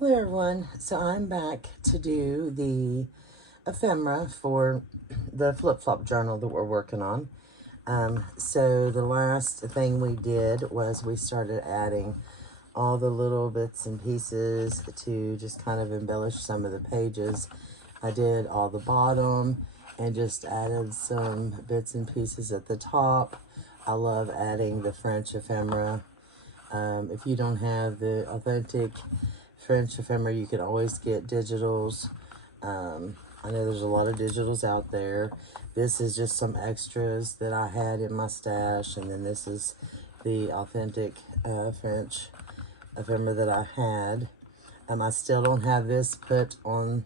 Hello everyone, so I'm back to do the ephemera for the flip-flop journal that we're working on. So the last thing we did was we started adding all the little bits and pieces to just kind of embellish some of the pages. I did all the bottom and just added some bits and pieces at the top. I love adding the French ephemera. If you don't have the authentic French ephemera, you can always get digitals. I know there's a lot of digitals out there. This is just some extras that I had in my stash, and then this is the authentic French ephemera that I had. I still don't have this put on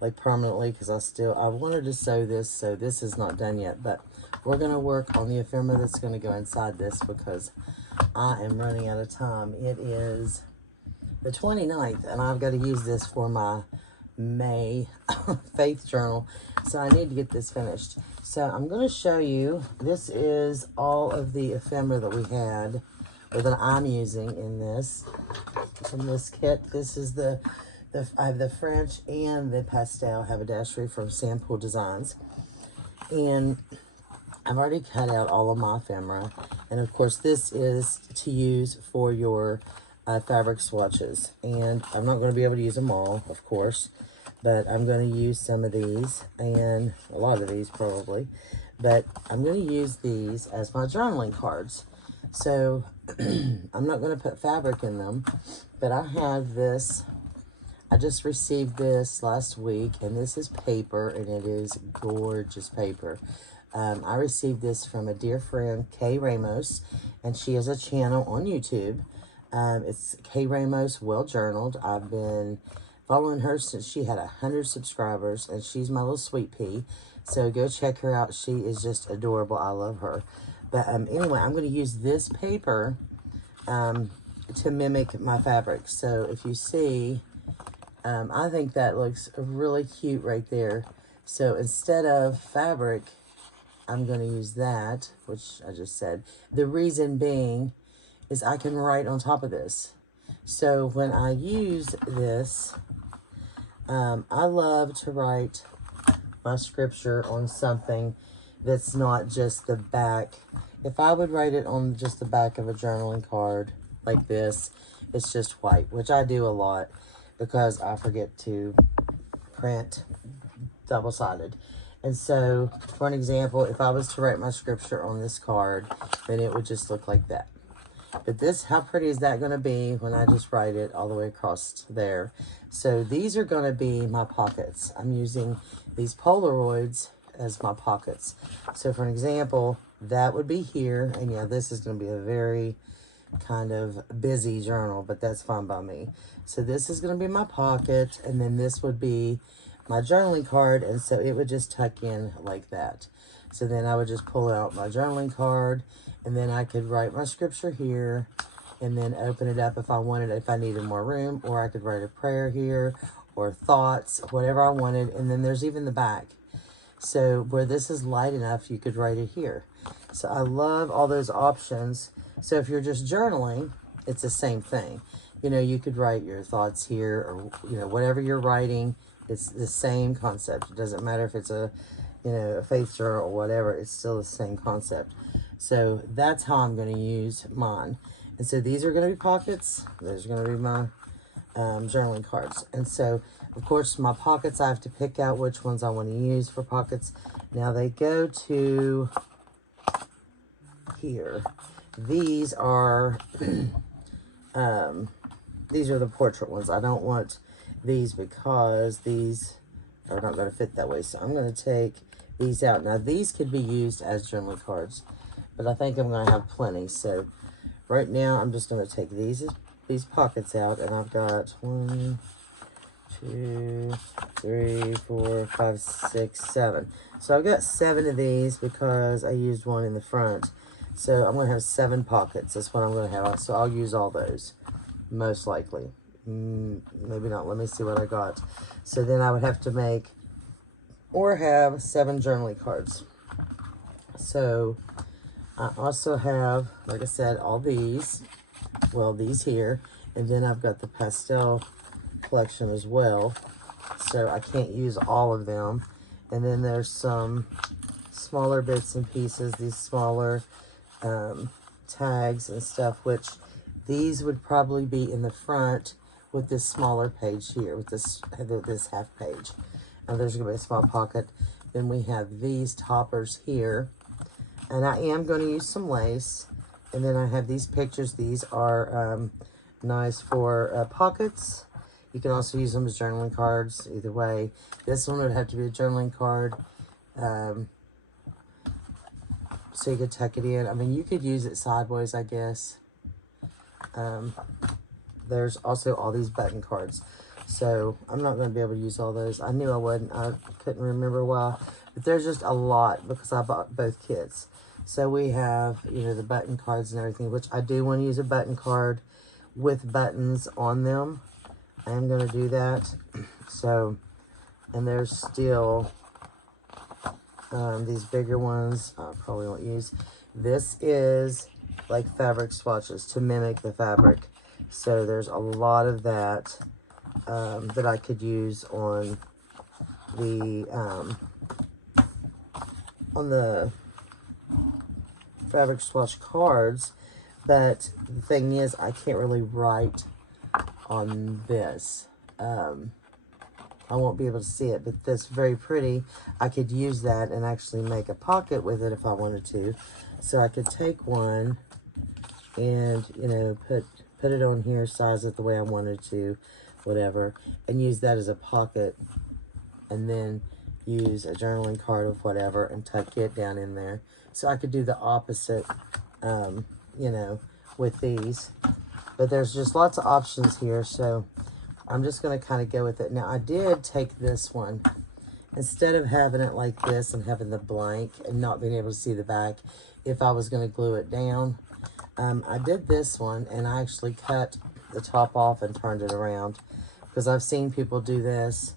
like permanently because I wanted to sew this, so this is not done yet, but we're going to work on the ephemera that's going to go inside this because I am running out of time. It is the 29th, and I've got to use this for my May faith journal, so I need to get this finished. So I'm going to show you, this is all of the ephemera that we had, or that I'm using in this, from this kit. This is I have the French and the pastel haberdashery from Sample Designs, and I've already cut out all of my ephemera, and of course this is to use for your fabric swatches, and I'm not going to be able to use them all, of course, but I'm going to use some of these, and a lot of these probably, but I'm going to use these as my journaling cards. So I'm not going to put fabric in them, but I have this. I just received this last week, and this is paper, and it is gorgeous paper. I received this from a dear friend, Kay Ramos, and she has a channel on YouTube. It's Kay Ramos Well Journaled. I've been following her since she had 100 subscribers, and she's my little sweet pea. So go check her out. She is just adorable. I love her. But anyway, I'm going to use this paper to mimic my fabric. So if you see, I think that looks really cute right there. So instead of fabric, I'm going to use that, which I just said. The reason being is I can write on top of this. So when I use this, I love to write my scripture on something that's not just the back. If I would write it on just the back of a journaling card like this, it's just white, which I do a lot because I forget to print double-sided. And so, for an example, if I was to write my scripture on this card, then it would just look like that. But this, how pretty is that going to be when I just write it all the way across there? So these are going to be my pockets. I'm using these Polaroids as my pockets. So for an example, that would be here. And yeah, this is going to be a very kind of busy journal, but that's fine by me. So this is going to be my pocket, and then this would be my journaling card, and so it would just tuck in like that. So then I would just pull out my journaling card, and then I could write my scripture here, and then open it up if I wanted, if I needed more room, or I could write a prayer here, or thoughts, whatever I wanted. And then there's even the back. So where this is light enough, you could write it here. So I love all those options. So if you're just journaling, it's the same thing. You know, you could write your thoughts here, or, you know, whatever you're writing, it's the same concept. It doesn't matter if it's a, you know, a faith journal or whatever, it's still the same concept. So that's how I'm going to use mine. And so these are going to be pockets. Those are going to be my journaling cards. And so, of course, my pockets, I have to pick out which ones I want to use for pockets. Now they go to here. These are the portrait ones. I don't want these because these are not going to fit that way. So I'm going to take these out. Now these could be used as journaling cards, but I think I'm going to have plenty. So right now I'm just going to take these pockets out, and I've got 1, 2, 3, 4, 5, 6, 7. So I've got 7 of these because I used one in the front. So I'm going to have 7 pockets. That's what I'm going to have. So I'll use all those, most likely. Maybe not. Let me see what I got. So then I would have to make or have 7 journaling cards. So I also have, like I said, all these. Well, these here. And then I've got the pastel collection as well, so I can't use all of them. And then there's some smaller bits and pieces, these smaller tags and stuff, which these would probably be in the front with this smaller page here, with this half page. And there's going to be a small pocket. Then we have these toppers here, and I am going to use some lace. And then I have these pictures. These are nice for pockets. You can also use them as journaling cards, either way. This one would have to be a journaling card, so you could tuck it in. I mean, you could use it sideways, I guess. There's also all these button cards. So I'm not going to be able to use all those. I knew I wouldn't. I couldn't remember why. But there's just a lot because I bought both kits. So we have, you know, the button cards and everything, which I do want to use a button card with buttons on them. I am going to do that. So, and there's still these bigger ones I probably won't use. This is like fabric swatches to mimic the fabric. So there's a lot of that that I could use on the fabric swatch cards. But the thing is, I can't really write on this. I won't be able to see it, but that's very pretty. I could use that and actually make a pocket with it if I wanted to. So I could take one and, you know, put it on here, size it the way I wanted to, whatever, and use that as a pocket, and then use a journaling card of whatever and tuck it down in there. So I could do the opposite, you know, with these. But there's just lots of options here, so I'm just going to kind of go with it. Now, I did take this one. Instead of having it like this and having the blank and not being able to see the back, if I was going to glue it down, I did this one, and I actually cut the top off and turned it around. Because I've seen people do this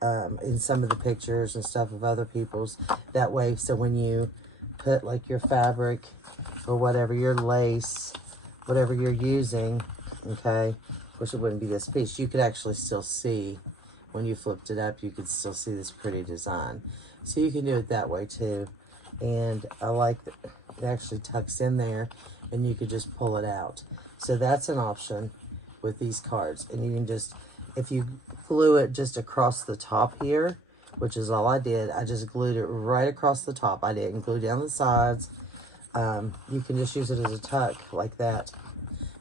in some of the pictures and stuff of other people's. That way, so when you put like your fabric or whatever, your lace, whatever you're using, okay, which it wouldn't be this piece, you could actually still see, when you flipped it up, you could still see this pretty design. So you can do it that way too. And I like that it actually tucks in there, and you could just pull it out. So that's an option with these cards. And you can just, if you glue it just across the top here, which is all I did, I just glued it right across the top. I didn't glue down the sides. You can just use it as a tuck like that.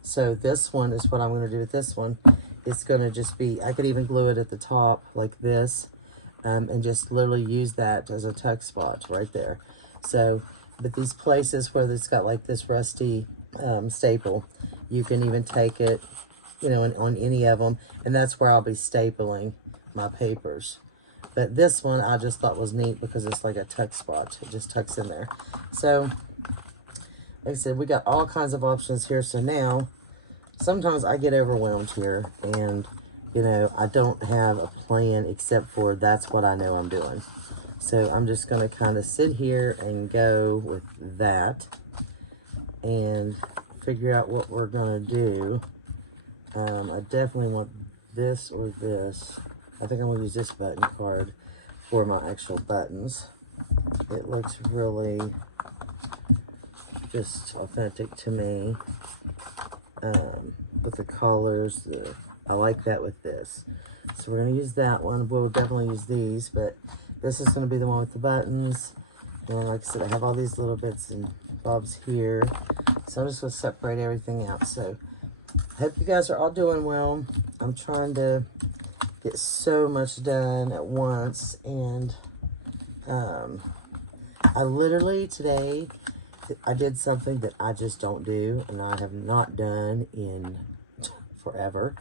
So this one is what I'm going to do with this one. It's going to just be, I could even glue it at the top like this, and just literally use that as a tuck spot right there. So, but these places where it's got like this rusty staple, you can even take it, you know, on any of them, and that's where I'll be stapling my papers. But this one I just thought was neat because it's like a tuck spot. It just tucks in there. So, like I said, we got all kinds of options here. So now, sometimes I get overwhelmed here, and, you know, I don't have a plan except for that's what I know I'm doing. So I'm just going to kind of sit here and go with that and figure out what we're going to do. I definitely want this or this. I think I'm going to use this button card for my actual buttons. It looks really just authentic to me. With the colors, I like that with this. So we're going to use that one. We'll definitely use these, but this is going to be the one with the buttons. And like I said, I have all these little bits and bobs here. So I'm just going to separate everything out. So I hope you guys are all doing well. I'm trying to get so much done at once. And I literally today, I did something that I just don't do, and I have not done in forever,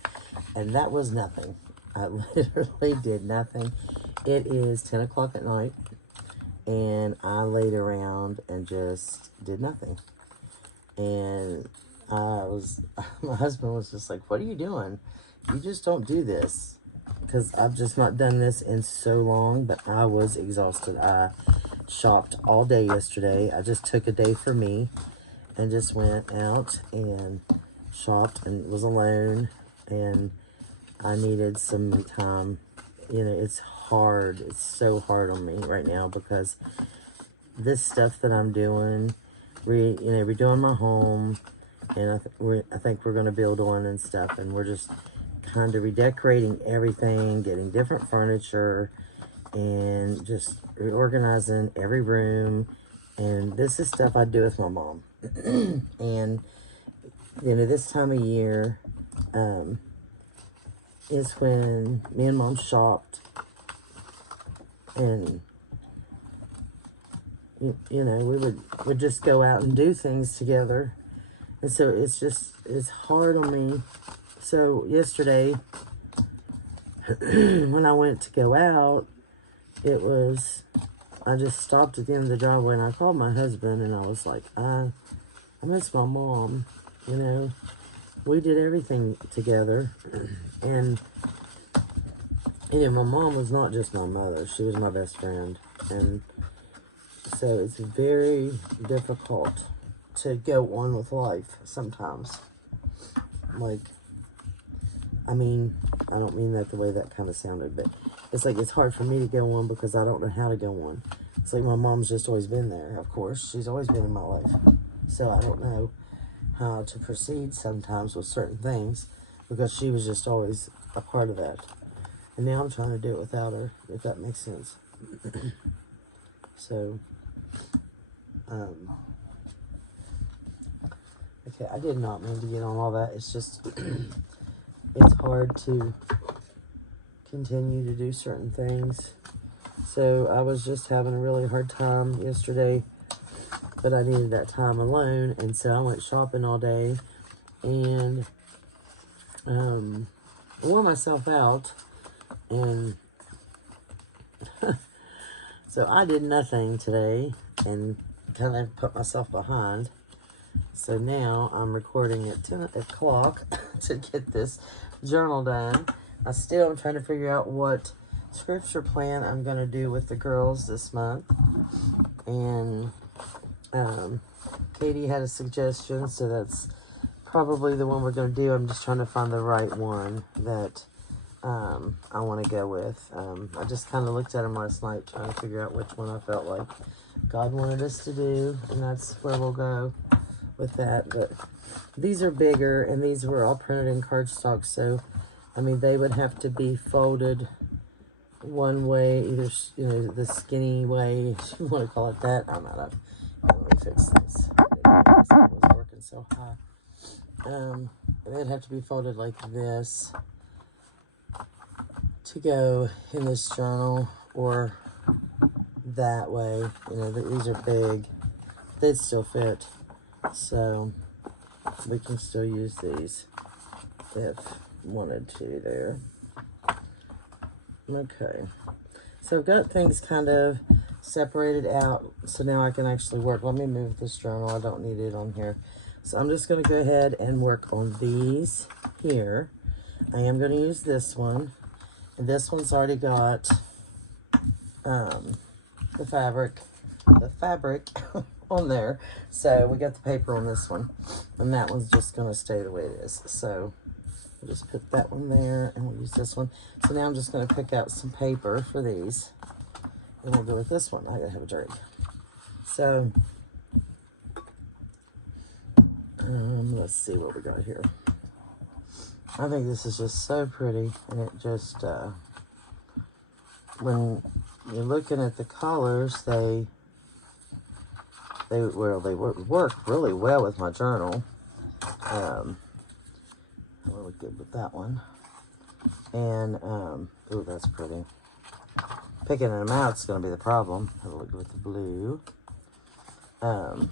and that was nothing. I literally did nothing. It is 10 o'clock at night, and I laid around and just did nothing. And my husband was just like, what are you doing? You just don't do this. Because I've just not done this in so long, but I was exhausted. I shopped all day yesterday. I just took a day for me and just went out and shopped and was alone and I needed some time. You know, it's hard. It's so hard on me right now because this stuff that I'm doing, redoing my home, and I think we're going to build on and stuff, and we're just kind of redecorating everything, getting different furniture, and just reorganizing every room. And this is stuff I do with my mom. And, you know, this time of year is when me and Mom shopped. And, you know, we would just go out and do things together. And so it's hard on me. So yesterday, when I went to go out, I just stopped at the end of the driveway and I called my husband and I was like, I miss my mom, you know. We did everything together. And, you know, my mom was not just my mother. She was my best friend. And so it's very difficult to go on with life sometimes. Like, I mean, I don't mean that the way that kind of sounded, but it's like it's hard for me to go on because I don't know how to go on. It's like my mom's just always been there, of course. She's always been in my life. So I don't know how to proceed sometimes with certain things because she was just always a part of that. And now I'm trying to do it without her, if that makes sense. So, okay, I did not mean to get on all that. It's just, it's hard to continue to do certain things. So I was just having a really hard time yesterday, but I needed that time alone, and so I went shopping all day, and I wore myself out, and so I did nothing today, and kind of put myself behind. So now I'm recording at 10 o'clock to get this journal done. I still am trying to figure out what scripture plan I'm going to do with the girls this month. And Katie had a suggestion, so that's probably the one we're going to do. I'm just trying to find the right one that I want to go with. I just kind of looked at them last night trying to figure out which one I felt like God wanted us to do, and that's where we'll go with that. But these are bigger, and these were all printed in cardstock, so I mean they would have to be folded one way, either, you know, the skinny way, if you want to call it that. I'm not up. Let me fix this. It was working so high. They'd have to be folded like this to go in this journal, or that way. You know, these are big. They'd still fit, so we can still use these if wanted to there. Okay, so I've got things kind of separated out, so now I can actually work. Let me move this journal. I don't need it on here. So I'm just going to go ahead and work on these here. I am going to use this one. And this one's already got the fabric on there. So we got the paper on this one. And that one's just going to stay the way it is. So we'll just put that one there, and we'll use this one. So now I'm just going to pick out some paper for these. And we'll go with this one. I gotta have a drink. So, let's see what we got here. I think this is just so pretty, and it just, when you're looking at the colors, they work really well with my journal. Really good with that one. And, ooh, that's pretty. Picking them out is going to be the problem. Have a look with the blue. Because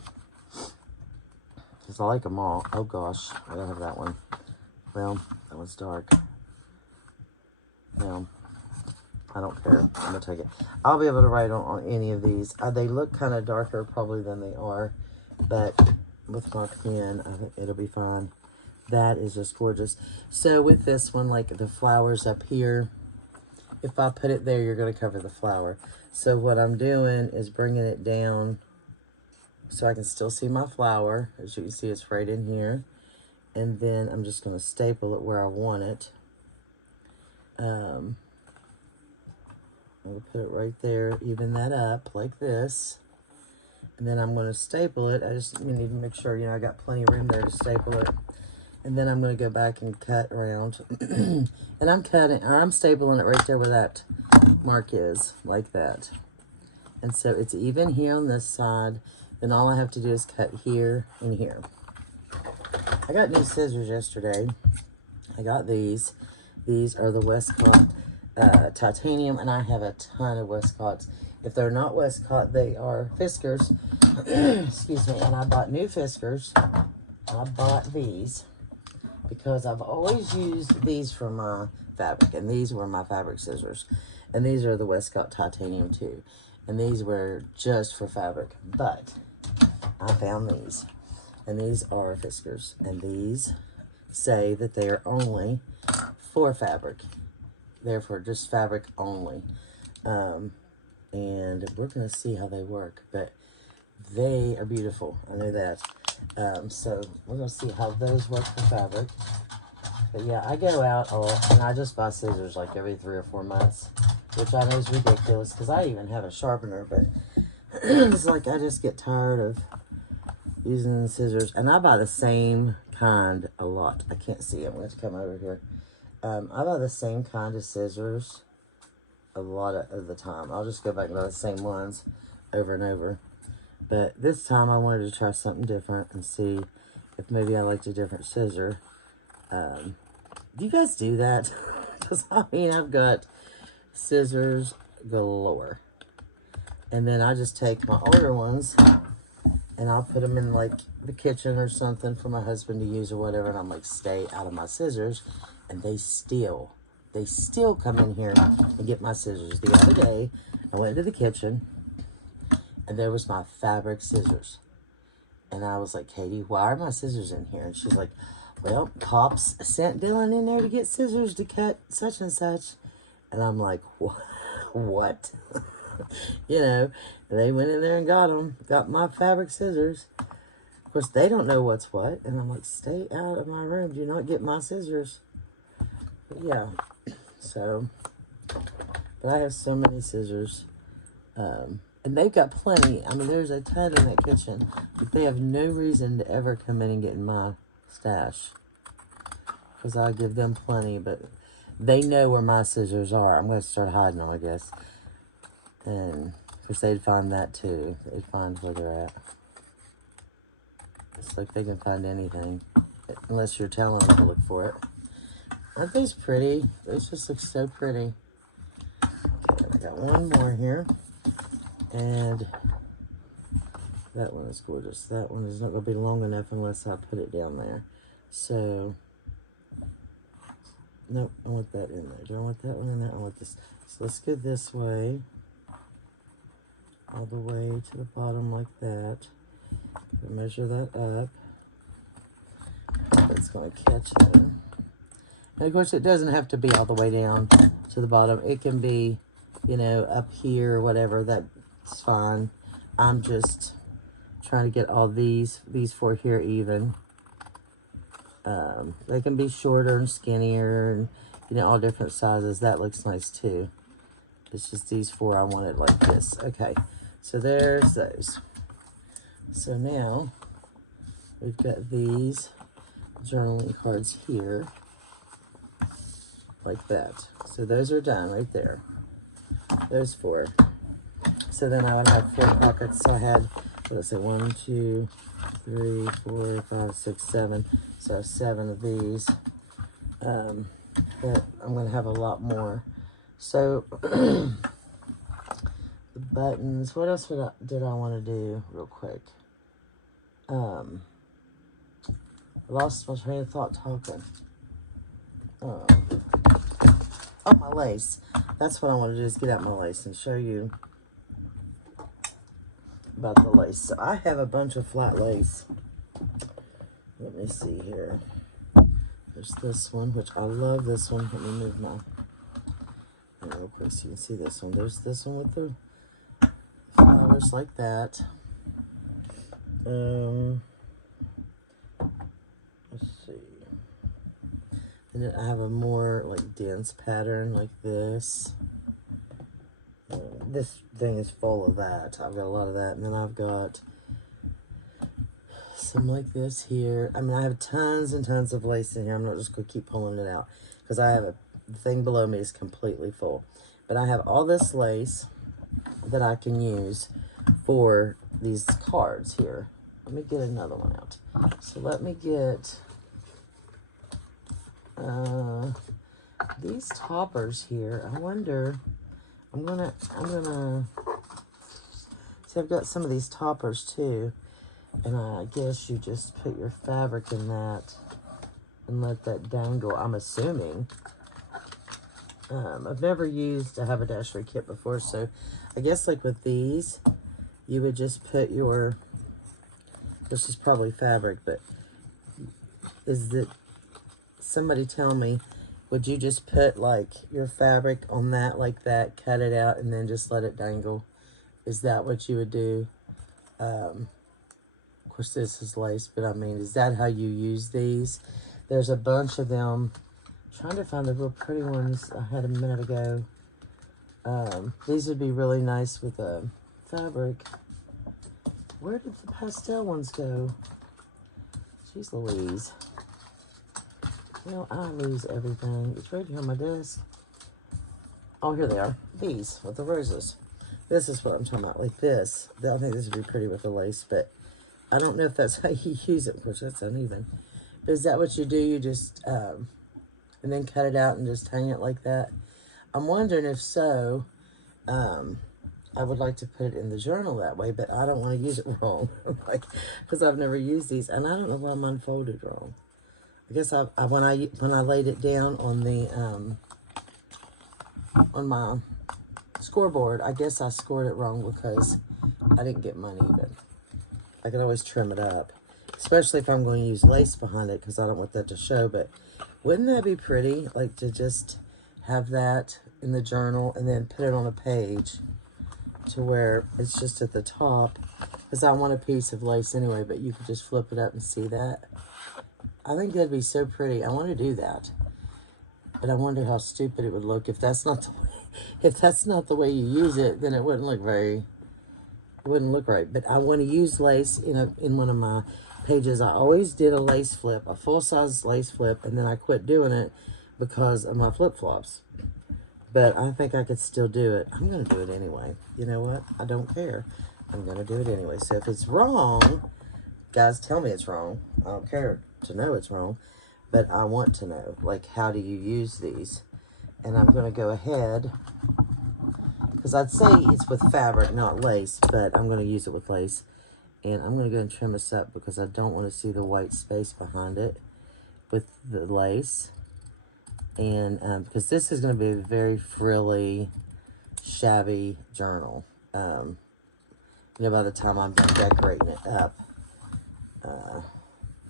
I like them all. Oh gosh, I gotta have that one. Well, that one's dark. Well, I don't care. I'm going to take it. I'll be able to write on any of these. They look kind of darker probably than they are. But with my pen, I think it'll be fine. That is just gorgeous. So with this one, like the flowers up here, if I put it there, you're going to cover the flower. So what I'm doing is bringing it down so I can still see my flower. As you can see, it's right in here. And then I'm just going to staple it where I want it. I'll put it right there, even that up like this. And then I'm going to staple it. I just need to make sure, I got plenty of room there to staple it. And then I'm going to go back and cut around. And I'm stapling it right there where that mark is, like that. And so it's even here on this side. Then all I have to do is cut here and here. I got new scissors yesterday. I got these. These are the Westcott titanium, and I have a ton of Westcotts. If they're not Westcott, they are Fiskars. Excuse me. And I bought new Fiskars. I bought these because I've always used these for my fabric, and these were my fabric scissors. And these are the Westcott titanium too. And these were just for fabric, but I found these, and these are Fiskars, and these say that they are only for fabric. They're for just fabric only. And we're going to see how they work, but they are beautiful. I know that. So we're going to see how those work for fabric. But yeah, I go out a lot, and I just buy scissors like every 3 or 4 months, which I know is ridiculous because I even have a sharpener, but it's like I just get tired of using the scissors. And I buy the same kind a lot. I can't see. I'm going to come over here. I buy the same kind of scissors a lot of the time. I'll just go back and buy the same ones over and over. But this time I wanted to try something different and see if maybe I liked a different scissor. Do you guys do that? Because I mean, I've got scissors galore. And then I just take my older ones and I'll put them in like the kitchen or something for my husband to use or whatever. And I'm like, stay out of my scissors. And they still come in here and get my scissors. The other day, I went to the kitchen and there was my fabric scissors. And I was like, Katie, why are my scissors in here? And she's like, well, Pops sent Dylan in there to get scissors to cut such and such. And I'm like, what? They went in there and got my fabric scissors. Of course, they don't know what's what. And I'm like, stay out of my room. Do not get my scissors. But yeah, so, but I have so many scissors. And they've got plenty. I mean, there's a ton in that kitchen. But they have no reason to ever come in and get in my stash. Because I give them plenty, but they know where my scissors are. I'm going to start hiding them, I guess. And, of course, they'd find that too. They'd find where they're at. It's like they can find anything. Unless you're telling them to look for it. Aren't these pretty? Those just look so pretty. Okay, I got one more here. And that one is gorgeous. That one is not going to be long enough unless I put it down there. So, nope, I want that in there. Do I want that one in there? I want this. So let's go this way. All the way to the bottom like that. Measure that up. That's going to catch it. And of course, it doesn't have to be all the way down to the bottom. It can be, up here or whatever. That's fine. I'm just trying to get all these four here even. They can be shorter and skinnier and, all different sizes. That looks nice too. It's just these four I want it like this. Okay, so there's those. So now we've got these journaling cards here. Like that. So those are done right there. Those four. So then I would have 4 pockets. So I had, let's say 1, 2, 3, 4, 5, 6, 7. So I have 7 of these. But I'm going to have a lot more. So the buttons. What else did I want to do real quick? I lost my train of thought talking. Oh, my lace. That's what I want to do, is get out my lace and show you about the lace. So I have a bunch of flat lace. Let me see here. There's this one, which I love this one. Let me move my real quick so you can see this one. There's this one with the flowers like that. Let's see. And then I have a more like dense pattern like this. This thing is full of that. I've got a lot of that. And then I've got some like this here. I mean, I have tons and tons of lace in here. I'm not just going to keep pulling it out because I have the thing below me is completely full. But I have all this lace that I can use for these cards here. Let me get another one out. So let me get these toppers here. I wonder, I'm gonna see, I've got some of these toppers too, and I guess you just put your fabric in that and let that dangle, I'm assuming. I've never used a haberdashery kit before, so I guess like with these, you would just put your, this is probably fabric, but is it, somebody tell me, would you just put like your fabric on that like that, cut it out, and then just let it dangle? Is that what you would do? Of course this is lace, but I mean, is that how you use these? There's a bunch of them. I'm trying to find the real pretty ones I had a minute ago. These would be really nice with a fabric. Where did the pastel ones go? Jeez Louise. You know, I lose everything. It's right here on my desk. Oh, here they are. These with the roses. This is what I'm talking about. Like this. I think this would be pretty with the lace, but I don't know if that's how you use it. Of course, that's uneven. But is that what you do? You just, and then cut it out and just hang it like that? I'm wondering if so, I would like to put it in the journal that way, but I don't want to use it wrong. Like, because I've never used these, and I don't know why I'm unfolded wrong. I guess when I laid it down on my scoreboard, I guess I scored it wrong because I didn't get mine even. I could always trim it up, especially if I'm going to use lace behind it because I don't want that to show. But wouldn't that be pretty, like to just have that in the journal and then put it on a page to where it's just at the top? Because I want a piece of lace anyway, but you could just flip it up and see that. I think that'd be so pretty. I want to do that, but I wonder how stupid it would look if that's not the way. If that's not the way you use it, then it wouldn't look very. It wouldn't look right. But I want to use lace in one of my pages. I always did a lace flip, a full size lace flip, and then I quit doing it because of my flip flops. But I think I could still do it. I'm gonna do it anyway. You know what? I don't care. I'm gonna do it anyway. So if it's wrong, guys, tell me it's wrong. I don't care to know it's wrong, but I want to know, like, how do you use these? And I'm going to go ahead, because I'd say it's with fabric, not lace, but I'm going to use it with lace. And I'm going to go and trim this up because I don't want to see the white space behind it with the lace. And because this is going to be a very frilly, shabby journal. You know, by the time I'm done decorating it up,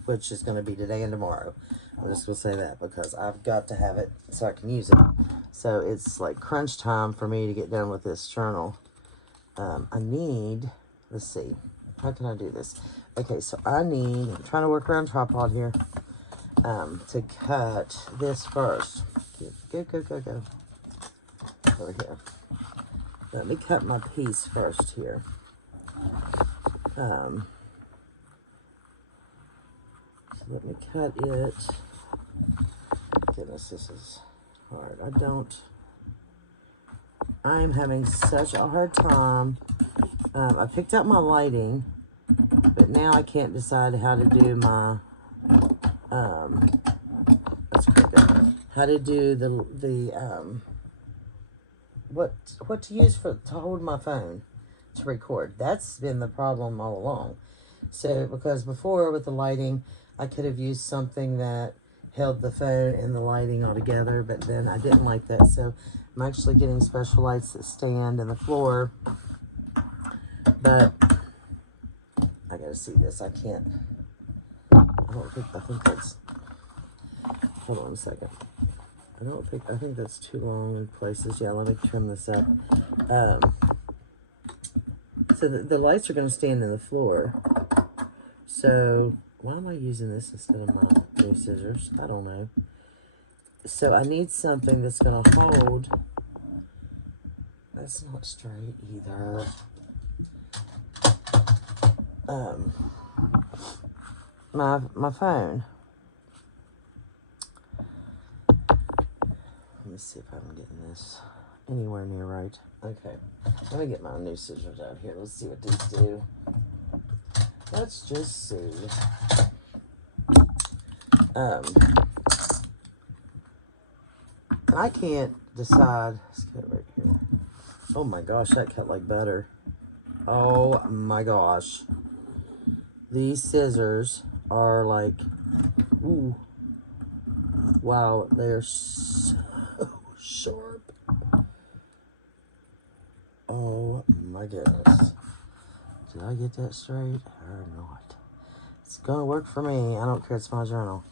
which is going to be today and tomorrow. I'm just going to say that because I've got to have it so I can use it. So it's like crunch time for me to get done with this journal. I need, let's see, how can I do this? Okay, so I need, I'm trying to work around tripod here, to cut this first. Go. Over here. Let me cut my piece first here. Let me cut it. Goodness, this is hard. I'm having such a hard time. I picked up my lighting, but now I can't decide how to do my, that's crooked. How to do what to use to hold my phone to record. That's been the problem all along. So, because before with the lighting, I could have used something that held the phone and the lighting all together, but then I didn't like that. So I'm actually getting special lights that stand in the floor. But I gotta see this. I can't. I think that's. Hold on a second. I think that's too long in places. Yeah, let me trim this up. So the lights are going to stand in the floor. So why am I using this instead of my new scissors? I don't know. So I need something that's going to hold. That's not straight either. My phone. Let me see if I'm getting this anywhere near right. Okay, let me get my new scissors out here. Let's see what these do. Let's just see. I can't decide. Let's get it right here. Oh my gosh, that cut like butter. Oh my gosh. These scissors are like, ooh, wow, they're so sharp. Oh my goodness. Did I get that straight or not? It's gonna work for me. I don't care, it's my journal.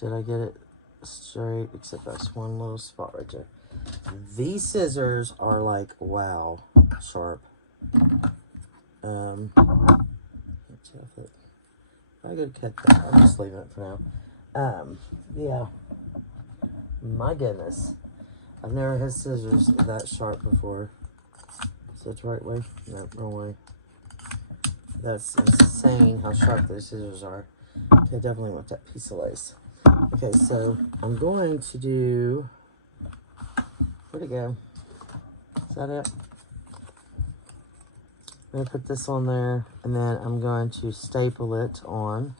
Did I get it straight? Except that's one little spot right there. These scissors are like, wow, sharp. Can't tell if it, I could cut that. I'm just leaving it for now. Yeah. My goodness. I've never had scissors that sharp before. Is that the right way? No, wrong way. That's insane how sharp those scissors are. Okay, definitely want that piece of lace. Okay, so I'm going to do, where'd it go? Is that it? I'm going to put this on there, and then I'm going to staple it on.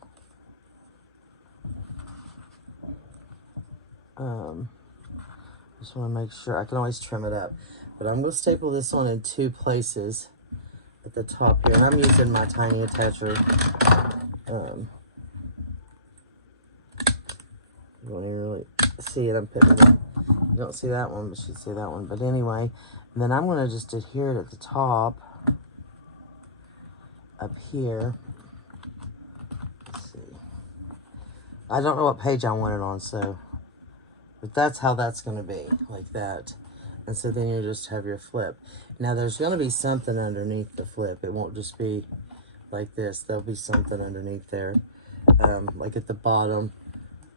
Just want to make sure. I can always trim it up. But I'm going to staple this on in 2 places at the top here. And I'm using my tiny attacher. You don't even really see it. I'm putting it in. You don't see that one, but you should see that one. But anyway, and then I'm going to just adhere it at the top. Up here. Let's see. I don't know what page I want it on, so. But that's how that's going to be, like that. And so then you just have your flip. Now there's going to be something underneath the flip. It won't just be like this. There'll be something underneath there. Like at the bottom.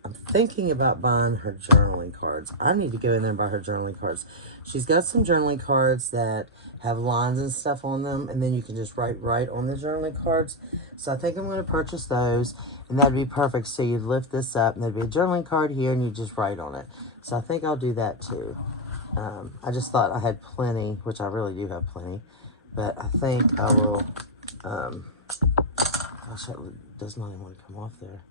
I'm thinking about buying her journaling cards. I need to go in there and buy her journaling cards. She's got some journaling cards that have lines and stuff on them, and then you can just write right on the journaling cards. So I think I'm going to purchase those, and that'd be perfect. So you'd lift this up, and there'd be a journaling card here, and you just write on it. So I think I'll do that too. I just thought I had plenty, which I really do have plenty, but I think I will, gosh, that does not even want to come off there.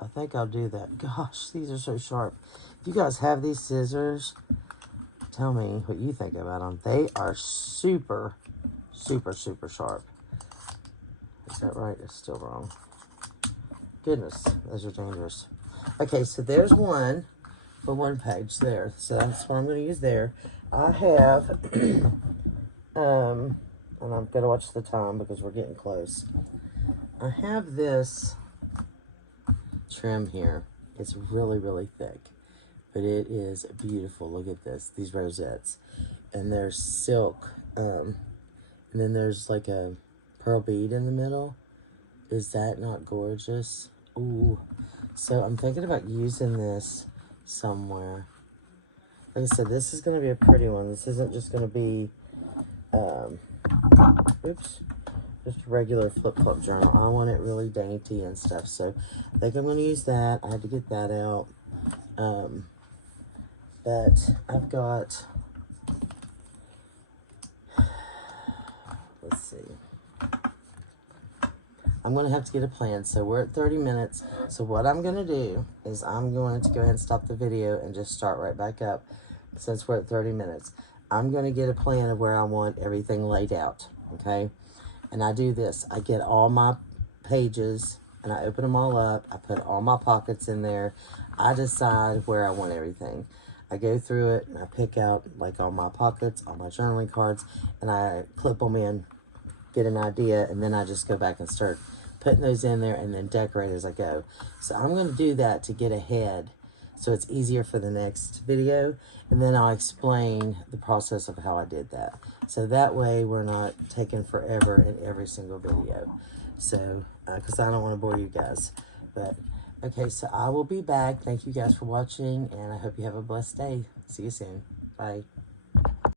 I think I'll do that. Gosh, these are so sharp. If you guys have these scissors, tell me what you think about them. They are super, super, super sharp. Is that right? It's still wrong. Goodness, those are dangerous. Okay, so there's one for one page there. So that's what I'm going to use there. I have, and I'm going to watch the time because we're getting close. I have this trim here. It's really, really thick, but it is beautiful. Look at this, these rosettes, and they're silk, and then there's like a pearl bead in the middle. Is that not gorgeous? Ooh. So I'm thinking about using this somewhere. Like I said, this is going to be a pretty one. This isn't just going to be oops, just a regular flip-flop journal. I want it really dainty and stuff, so I think I'm going to use that. I had to get that out. But I've got, let's see. I'm going to have to get a plan. So we're at 30 minutes. So what I'm going to do is I'm going to go ahead and stop the video and just start right back up since we're at 30 minutes. I'm going to get a plan of where I want everything laid out, okay? And I do this. I get all my pages and I open them all up. I put all my pockets in there. I decide where I want everything. I go through it and I pick out like all my pockets, all my journaling cards, and I clip them in, get an idea, and then I just go back and start putting those in there and then decorate as I go. So I'm going to do that to get ahead so it's easier for the next video, and then I'll explain the process of how I did that. So that way we're not taking forever in every single video. So, because I don't want to bore you guys. But Okay, so I will be back. Thank you guys for watching, and I hope you have a blessed day. See you soon. Bye.